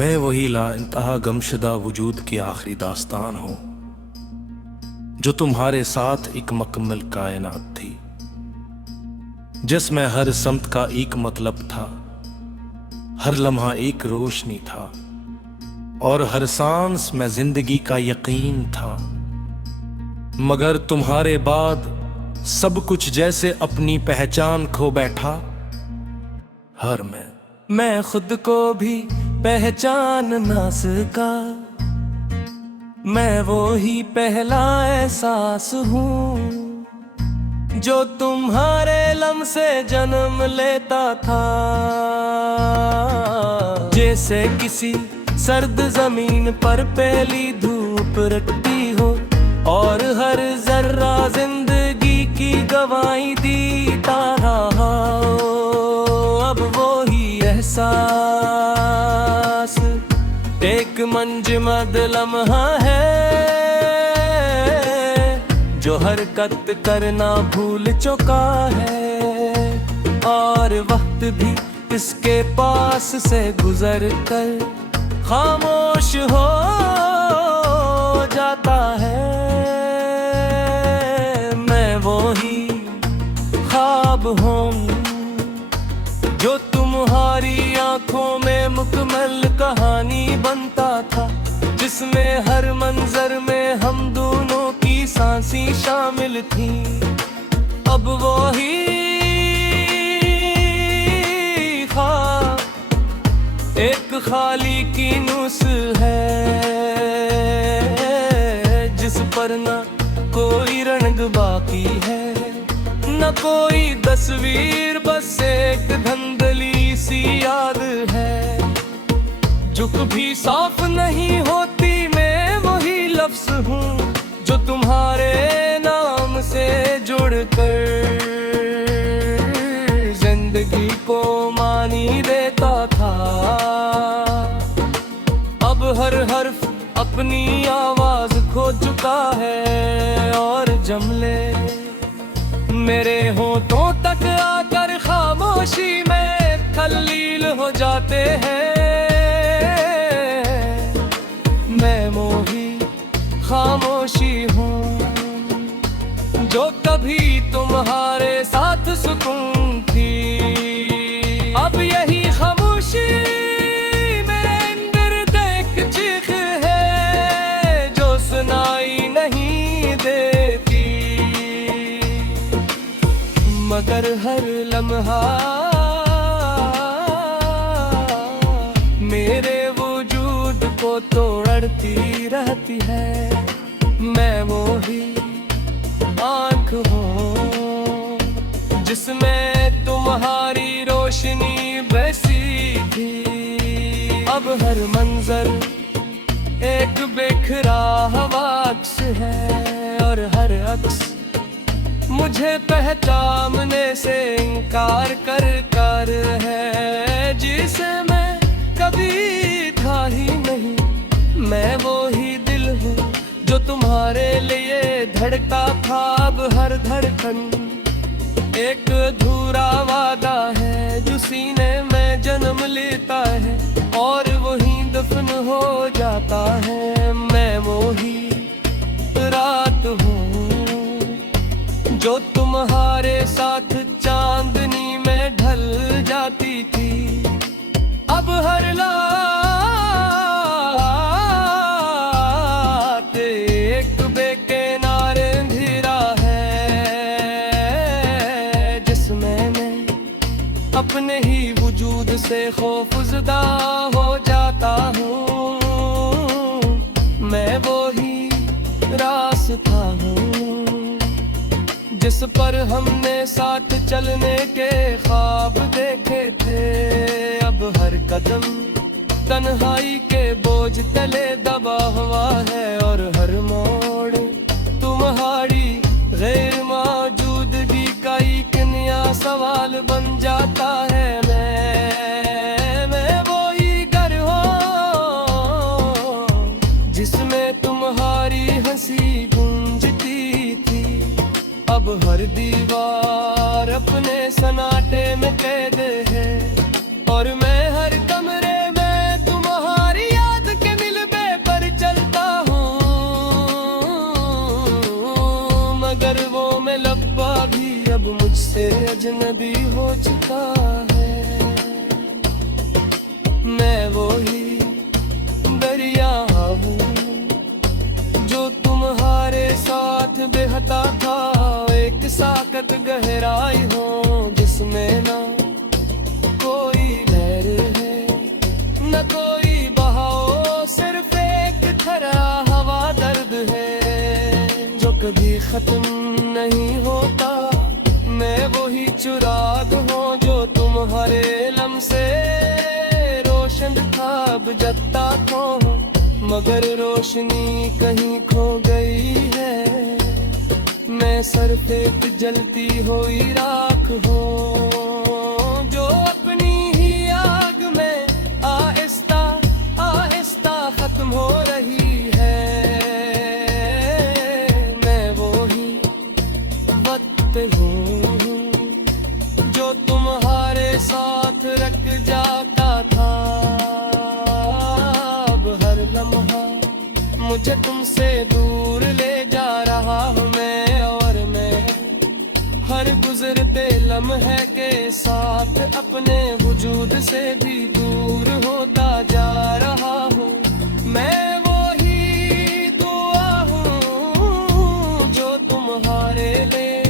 मैं वही लाइंतहा गमशदा वजूद की आखिरी दास्तान हूं जो तुम्हारे साथ एक मुकम्मल कायनात थी, जिसमें हर समत का एक मतलब था, हर लम्हा एक रोशनी था और हर सांस में जिंदगी का यकीन था। मगर तुम्हारे बाद सब कुछ जैसे अपनी पहचान खो बैठा। हर मैं खुद को भी पहचान ना सका। मैं वो ही पहला एहसास हूँ जो तुम्हारे लम से जन्म लेता था। जैसे किसी सर्द जमीन पर पहली धूप रखती हो और हर जर्रा जिंदगी की गवाही देता रहा हो। अब वो ही एहसास एक मंजमद लम्हा है जो हरकत करना भूल चुका है और वक्त भी इसके पास से गुजर कर खामोश हो जाता है। मैं वो ही ख्वाब हूँ जो तुम्हारी आंखों में मुकम्मल कहानी बनता था, जिसमें हर मंजर में हम दोनों की सांसें शामिल थी। अब वो ही ख्वाब एक खाली की नुस है जिस पर न कोई रंग बाकी है, न कोई तस्वीर, बस एक धंधली सी याद है जो कभी साफ नहीं होती। मैं वही लफ्ज हूँ जो तुम्हारे नाम से जुड़कर जिंदगी को मानी देता था। अब हर हर्फ अपनी आवाज खो चुका है और जमले मेरे होठों तक आकर खामोशी में तल्लील हो जाते हैं। मैं मोही खामोशी हूँ जो कभी तुम्हारे साथ सुकून थी। अब यही खामोशी मेरे अंदर एक चीख है जो सुनाई नहीं देती, मगर हर लम्हा मेरे वजूद को तोड़ती रहती है। मैं वो ही आँख हूँ जिसमें तुम्हारी रोशनी बसी थी। अब हर मंजर एक बिखरा हुआ अक्स है और हर अक्स मुझे पहचानने से इनकार कर है जिसे मैं कभी था ही नहीं। मैं वो ही दिल हूँ जो तुम्हारे लिए धड़का था। अब हर धड़कन एक अधूरा वादा है जो सीने में जन्म लेता है और वही दफन हो जाता है। मैं वो ही रात हूँ जो तुम्हारे साथ चांदनी में ढल जाती थी। अब हर रात एक बेकिनार अंधेरा है जिसमें मैं अपने ही वजूद से खौफज़दा हो जाता हूँ। मैं वो ही रास्ता हूँ जिस पर हमने साथ चलने के ख्वाब देखे थे। अब हर कदम तन्हाई के बोझ तले दबा हुआ है और हर मोड़ तुम्हारी गैर मौजूदगी का एक नया सवाल बन जाता है। मैं वो ही घर हूँ जिसमें तुम्हारी हंसी गूंजती थी। अब हर दीवार अपने सनाटे में कैद है और मैं हर कमरे में तुम्हारी अजनबी हो चुका है। मैं वही दरिया हूँ जो तुम्हारे साथ बहता था, एक साकत गहराई हो जिसमें ना कोई लहर है न कोई बहाव, सिर्फ एक खरा हवा दर्द है जो कभी खत्म नहीं होता। मैं वही चिराग हूँ जो तुम्हारे लम से रोशन ख्वाब जगता था, मगर रोशनी कहीं खो गई है। मैं सिर्फ एक जलती हुई राख हूँ जो अपनी ही आग में आहिस्ता आहिस्ता खत्म हो रही है। मैं वही वक्त हूँ जो तुम्हारे साथ रख जाता था। अब हर लम्हा मुझे तुमसे दूर ले जा रहा हूँ मैं, और मैं हर गुजरते लम्हे के साथ अपने वजूद से भी दूर होता जा रहा हूँ। मैं वही दुआ हूँ जो तुम्हारे लिए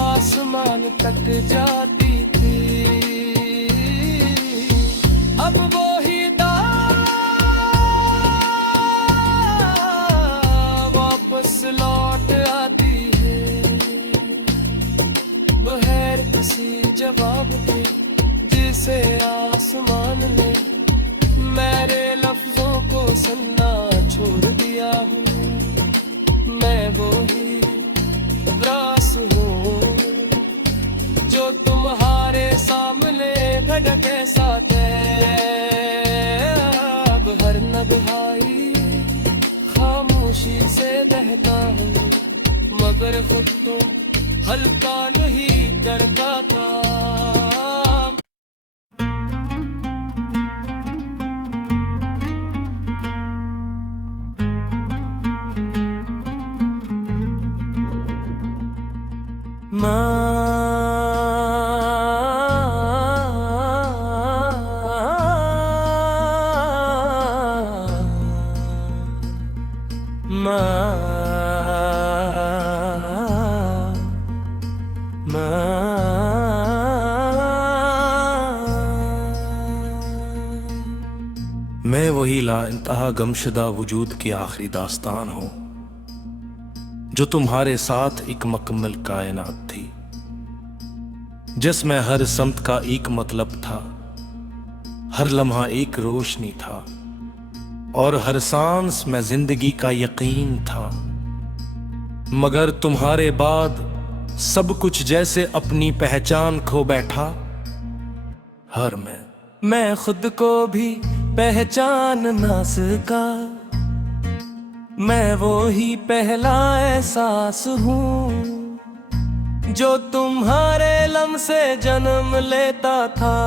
आसमान तक जाती थी। अब वही वापस लौट आती है बगैर किसी जवाब के, जिसे आसमान ने मेरे लफ्जों को सुनना छोड़ दिया हूँ। मैं वही रास हूँ जो तुम्हारे सामने धड़के साथ है। अब हर नगहाई खामोशी से बहता हूँ, मगर खुद तो हल्का नहीं करता था। मैं वही लाइंतहा गमशदा वजूद की आखिरी दास्तान हूँ जो तुम्हारे साथ एक मुकम्मल कायनात थी, जिसमें हर समत का एक मतलब था, हर लम्हा एक रोशनी था, और हर सांस में जिंदगी का यकीन था। मगर तुम्हारे बाद सब कुछ जैसे अपनी पहचान खो बैठा। हर मैं खुद को भी पहचान ना सका। मैं वो ही पहला एहसास हूँ जो तुम्हारे लम से जन्म लेता था।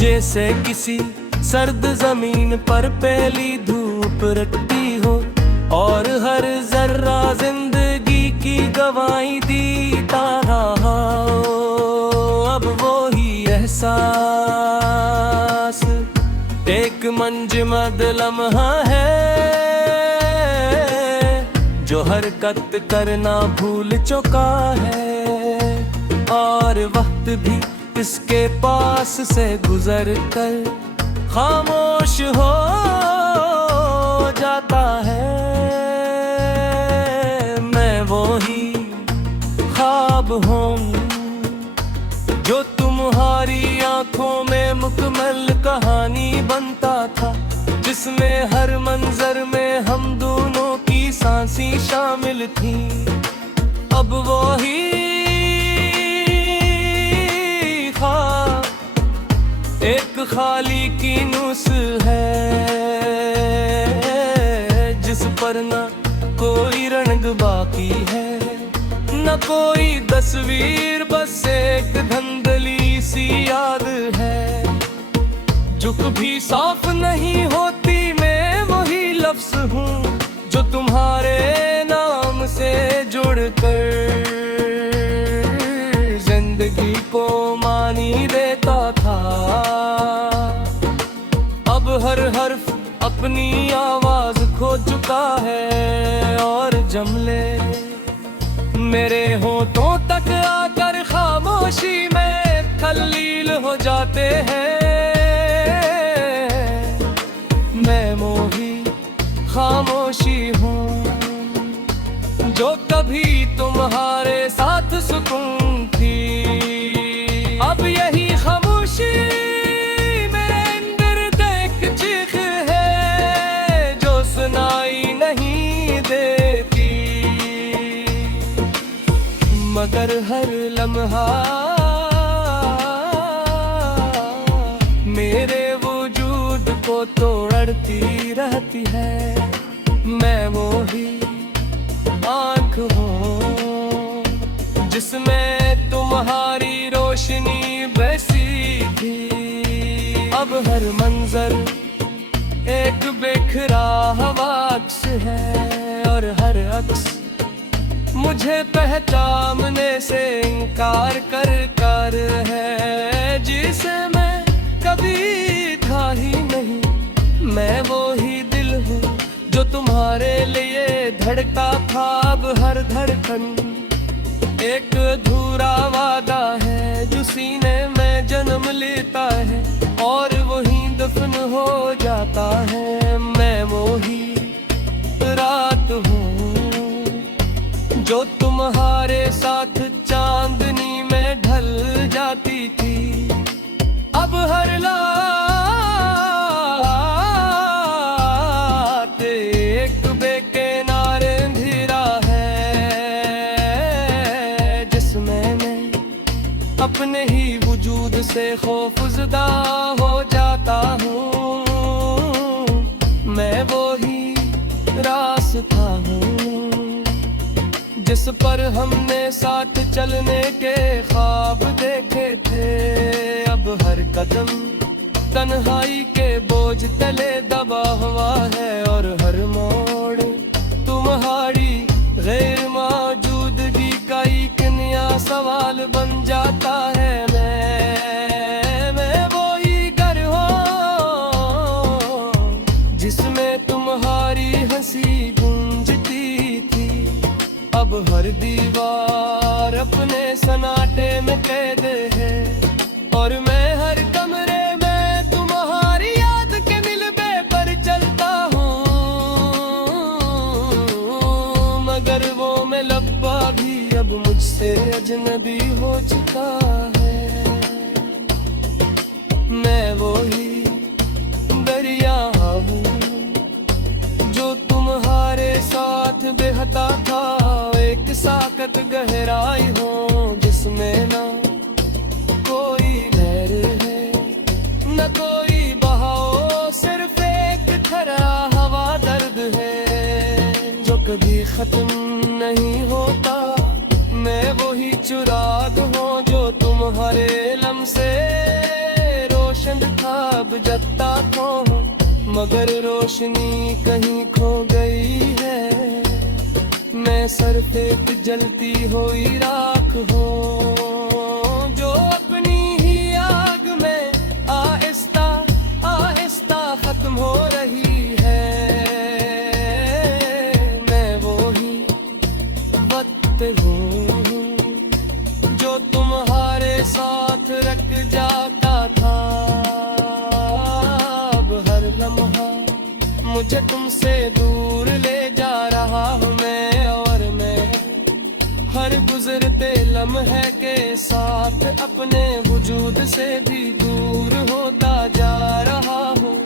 जैसे किसी सर्द जमीन पर पहली धूप रखती हो और हर जर्रा जिंदगी की गवाही देता रहा हो। अब वो ही एहसास एक मंजमद लम्हा है जो हरकत करना भूल चुका है, और वक्त भी इसके पास से गुजर कर खामोश हो जाता है। मैं वो ही ख्वाब हूँ जो तुम्हारी आंखों में मुकम्मल कहानी बनता था, जिसमें हर मंजर में हम दोनों की सांसें शामिल थी। अब वो ही ख्वाब एक खाली की नुस है जिस पर न कोई रंग बाकी है, न कोई तस्वीर, बस एक धंधली सी याद है जो कभी साफ नहीं होती। मैं वही लफ्ज हूँ जो तुम्हारे नाम से जुड़ कर कुर्बानी देता था। अब हर हर्फ अपनी आवाज खो चुका है और जमले मेरे होठों तक आकर खामोशी में तल्लील हो जाते हैं। मैं मोही खामोशी हूँ जो कभी तुम्हारे साथ सुकून थी। अब यही खामोशी मेरे अंदर एक चीख है जो सुनाई नहीं देती, मगर हर लम्हा मेरे वजूद को तोड़ती रहती है। मैं वही आँख हूँ जिसमें तुम्हारी रोशनी बसी थी। अब हर मंजर एक बिखरा हुआ अक्स है और हर अक्स मुझे पहचानने से इनकार कर है जिसे मैं कभी था ही नहीं। मैं वो ही दिल हूँ जो तुम्हारे लिए धड़का था। अब हर धड़कन एक अधूरा वादा है जो सीने में जन्म लेता है और वही दफन हो जाता है। मैं वही रात हूँ जो तुम्हारे साथ चांदनी में ढल जाती थी। अब हर रात एक बेकिनार अंधेरा है जिसमें मैं अपने ही वजूद से खौफज़दा हो जाता हूँ। मैं वो ही रास्ता हूँ जिस पर हमने साथ चलने के ख्वाब देखे थे। अब हर कदम तन्हाई के बोझ तले दबा हुआ है और हर मोड़ तुम्हारी गैर मौजूदगी का एक नया सवाल बन जाता है। मैं वो ही घर हूँ जिसमें तुम्हारी हंसी गूंजती थी। अब हर दीवार अपने सन्नाटे में कैद है और मैं हर कमरे में तुम्हारी याद के मिलबे पर चलता हूँ, मगर वो मैं लब्बा भी अब मुझसे अजनबी हो चुका है। मैं वो ही दरिया हूँ जो तुम्हारे साथ बहता था। एक साकत गहराई हो जिसमें ना कोई लहर है न कोई बहाव, सिर्फ एक ठहरा हवा दर्द है जो कभी खत्म नहीं होता। मैं वही चिराग हूँ जो तुम्हारे लम से रोशन था। अब जगता तो मगर रोशनी कहीं खो गई है। मैं सिर्फ एक जलती हुई राख हूँ जो अपनी ही आग में आहिस्ता आहिस्ता खत्म हो रही है। मैं वो ही वक्त हूँ जो तुम्हारे साथ रख जाता था। अब हर लम्हा मुझे तुमसे दूर ले जा रहा हूँ मैं, और मैं हर गुजरते लम्हे के साथ अपने वजूद से भी दूर होता जा रहा हूँ।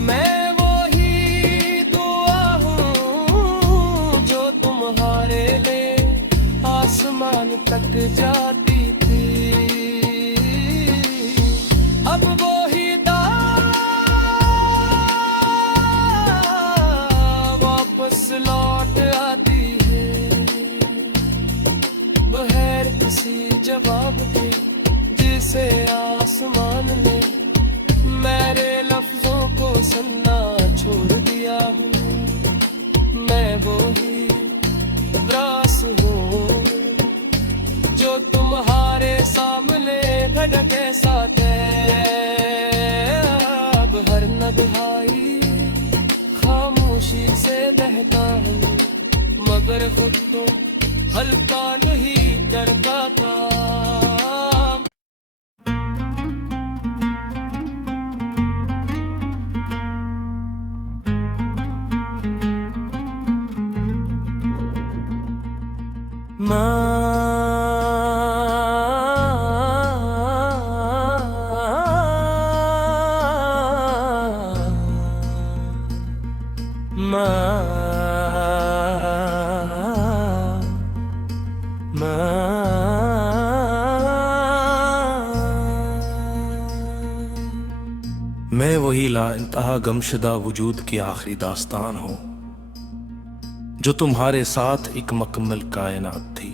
मैं वो ही दुआ हूँ जो तुम्हारे लिए आसमान तक जाती थी। अब वो ही वापस लौट आती है बगैर किसी जवाब के जिसे आसमान ने मेरे लफ्जों को सुनना छोड़ दिया हूँ। मैं वो ही रास हूँ जो तुम्हारे सामने धड़के ऐसा अब हर नगहाई खामोशी से बहता हूँ, मगर खुद तो हल्का नहीं करता था। मैं वही ला इंतहा गमशदा वजूद की आखिरी दास्तान हूँ, जो तुम्हारे साथ एक मुकम्मल कायनात थी,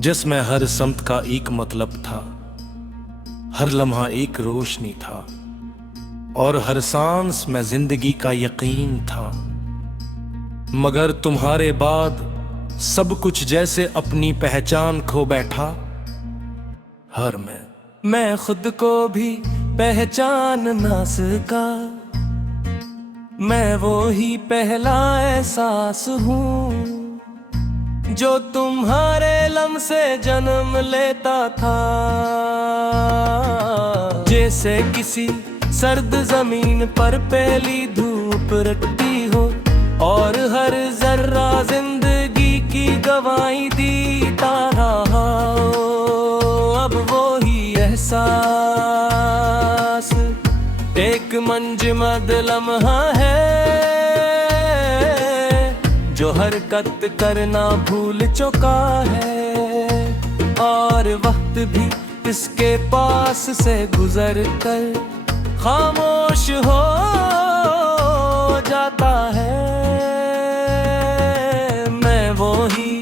जिसमें हर समत का एक मतलब था, हर लम्हा एक रोशनी था, और हर सांस में जिंदगी का यकीन था। मगर तुम्हारे बाद सब कुछ जैसे अपनी पहचान खो बैठा। हर मैं खुद को भी पहचान ना सका। मैं वो ही पहला एहसास हूँ जो तुम्हारे लम से जन्म लेता था। जैसे किसी सर्द जमीन पर पहली धूप रखती हो और हर जर्रा जिंदगी की गवाही देता रहा हो। अब वो ही एहसास एक मंजमद लम्हा है जो हरकत करना भूल चुका है, और वक्त भी इसके पास से गुजर कर खामोश हो जाता है। मैं वो ही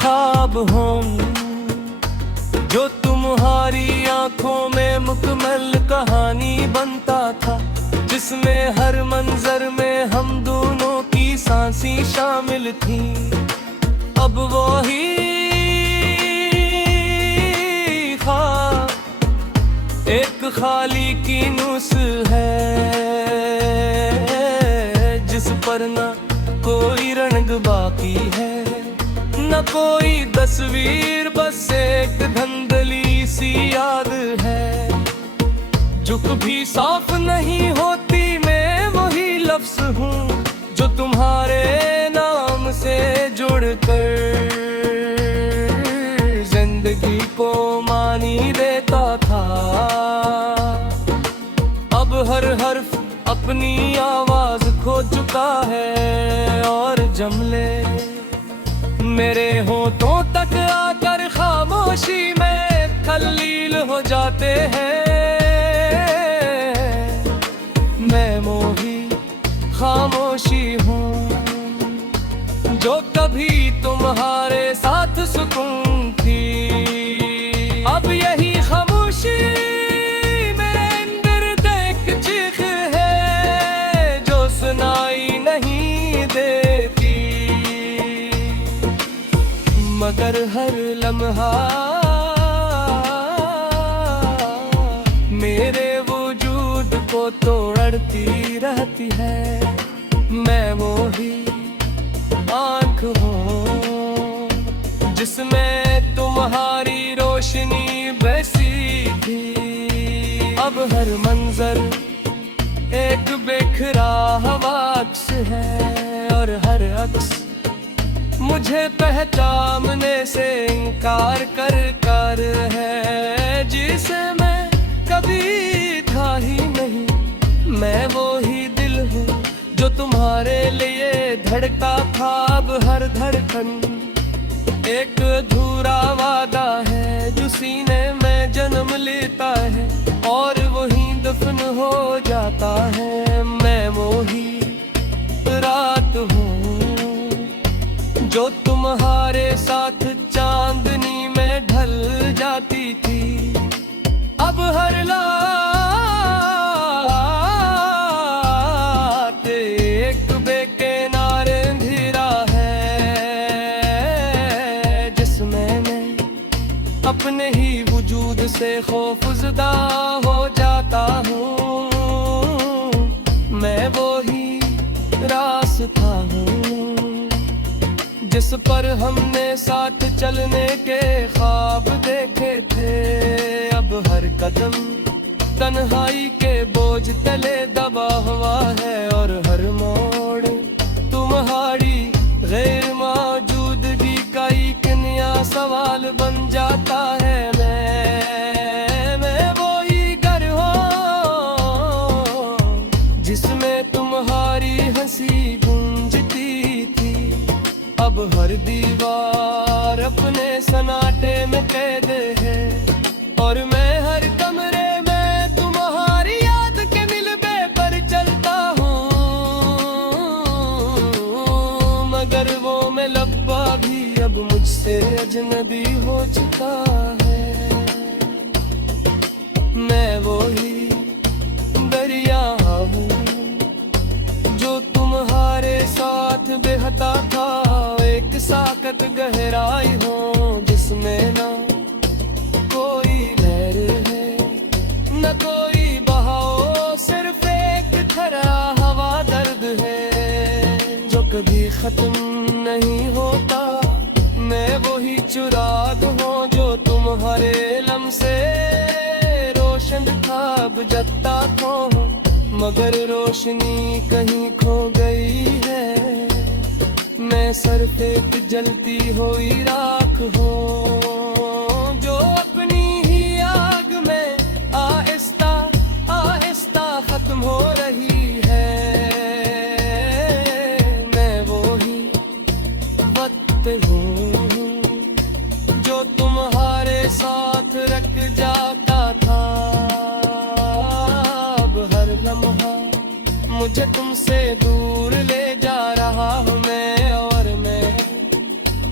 ख्वाब हूँ जो तुम्हारी आंखों में मुकम्मल कहानी बनता था, जिसमें हर मंजर में हम दोनों की सांसें शामिल थी। अब वो ही ख्वाब एक खाली की नुस है, जिस पर न कोई रंग बाकी है, न कोई तस्वीर, बस एक धंधली सी याद है जो कभी साफ नहीं होती। मैं वही लफ्ज हूँ जो तुम्हारे नाम से जुड़कर जिंदगी को मानी देता था। अब हर हर्फ अपनी आवाज खो चुका है, और जमले मेरे होठों तक आकर खामोशी में खलील हो जाते हैं। मैं मोही खामोशी हूँ जो कभी तुम्हारे साथ सुकून थी। अब यही खामोशी मेरे अंदर एक चीख है जो सुनाई नहीं देती, मगर हर लम्हा मेरे वजूद को तोड़ती रहती है। मैं वो ही आँख हूँ जिसमें तुम्हारी रोशनी बसी थी। अब हर मंजर एक बिखरा हुआ अक्स है, और हर अक्स मुझे पहचानने से इनकार कर है, जिसे मैं कभी था ही नहीं। मैं वो ही दिल हूँ जो तुम्हारे लिए धड़का था। अब हर धड़कन एक अधूरा वादा है जो सीने में जन्म लेता है और वहीं दफन हो जाता है। मैं वो ही रात हूँ जो तुम्हारे साथ चांदनी में ढल जाती थी। अब हर रात एक बेकिनार अंधेरा है जिसमें मैं अपने ही वजूद से खौफज़दा हो जाता हूँ। मैं वो ही रास्ता हूँ जिस पर हमने साथ चलने के ख्वाब देखे थे। अब हर कदम तन्हाई के बोझ तले दबा हुआ है और हर मोड़ तुम्हारी गैर मौजूदगी का एक नया सवाल बन जाता है। मैं वो ही घर हूँ जिसमें तुम्हारी हंसी गूंजती थी। अब हर दीवार अपने सन्नाटे में कैद है और मैं हर कमरे में तुम्हारी याद के मिलबे पर चलता हूँ। मगर वो मैं लब्बा भी अब मुझसे अजनबी हो चुका है। मैं वो ही दरिया हूँ जो तुम्हारे साथ बहता था। एक साकत गहराई हो जिसमें ना कोई लहर है न कोई बहाव, सिर्फ एक खरा हवा दर्द है जो कभी खत्म नहीं होता। मैं वही चिराग हूँ जो तुम्हारे लम्से रोशन था बुझता था, मगर रोशनी कहीं खो गई है। मैं सिर्फ एक जलती हुई राख हूँ जो अपनी ही आग में आहिस्ता आहिस्ता खत्म हो रही है। मैं वो ही वक्त हूँ जो तुम्हारे साथ रख जाता था। अब हर लम्हा मुझे तुमसे दूर ले जा रहा हूँ मैं, और मैं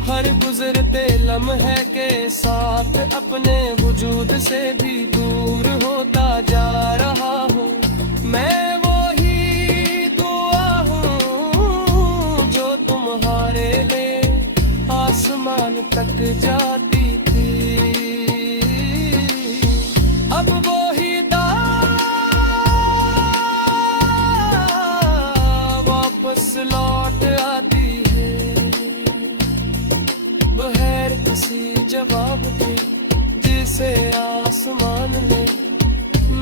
हर गुजरते लम्हे के साथ अपने वजूद से भी दूर होता जा रहा हूँ। मैं वो ही दुआ हूँ जो तुम्हारे लिए आसमान तक जाती थी। अब वो ही वापस लौट आती है बगैर किसी जवाब के, जिसे आसमान ने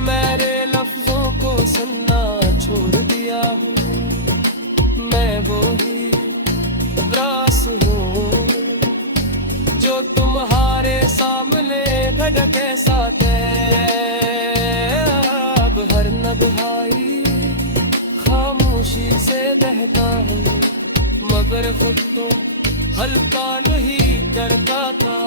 मेरे लफ्जों को सुनना छोड़ दिया हूँ। मैं वो ही रास हूँ जो तुम्हारे सामने धड़के साथ है। अब हर नगहाई खामोशी से बहता हूँ, मगर खुद तो हल्का नहीं करता था।